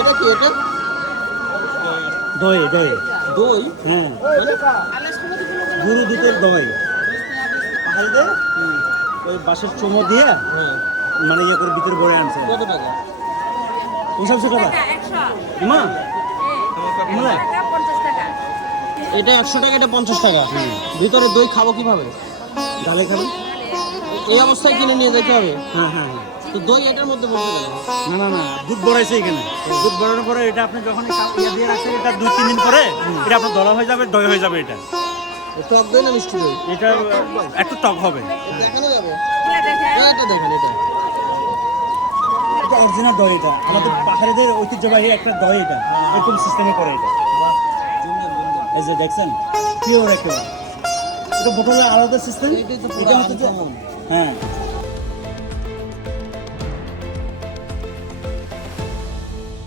এটা কি এটা? দই দই দই? হ্যাঁ, গরু দুধের দই। পাহাড়িদের ওই বাঁশের চোমো দিয়ে হ্যাঁ। মানে ইয়ে করে ভিতরে ভরে আনছে। কত টাকা? 500 টাকা মা মা এটা 100 টাকা, এটা 50 টাকা। ভিতরে দই খাবো কিভাবে? ডালে খাবেন? এই অবস্থায় কিনে নিয়ে যেতে হবে? হ্যাঁ হ্যাঁ হ্যাঁ। তো দই এটার মধ্যে বলতে গেল? না না না, দুধ ভরাইছে এখানে। দুধ ভরানোর পরে এটা আপনি যখন ইয়া দিয়ে রাখছেন, এটা 2-3 দিন পরে এটা আপনার দলা হয়ে যাবে, দই হয়ে যাবে। এটা টক দই না মিষ্টি দই? এটা একটু টক হবে। দেখানো যাবে? এটা দেখেন, এটা এটা অরিজিনাল দই। এটা আমাদের পাহাড়িদের ঐতিহ্যবাহী একটা দই। এটা এরকম সিস্টেমে করে এটা। এই যে দেখছেন, পিওর একেবারে। এটা বোতলে আলাদা সিস্টেম। এটাই তো এটা হচ্ছে, হ্যাঁ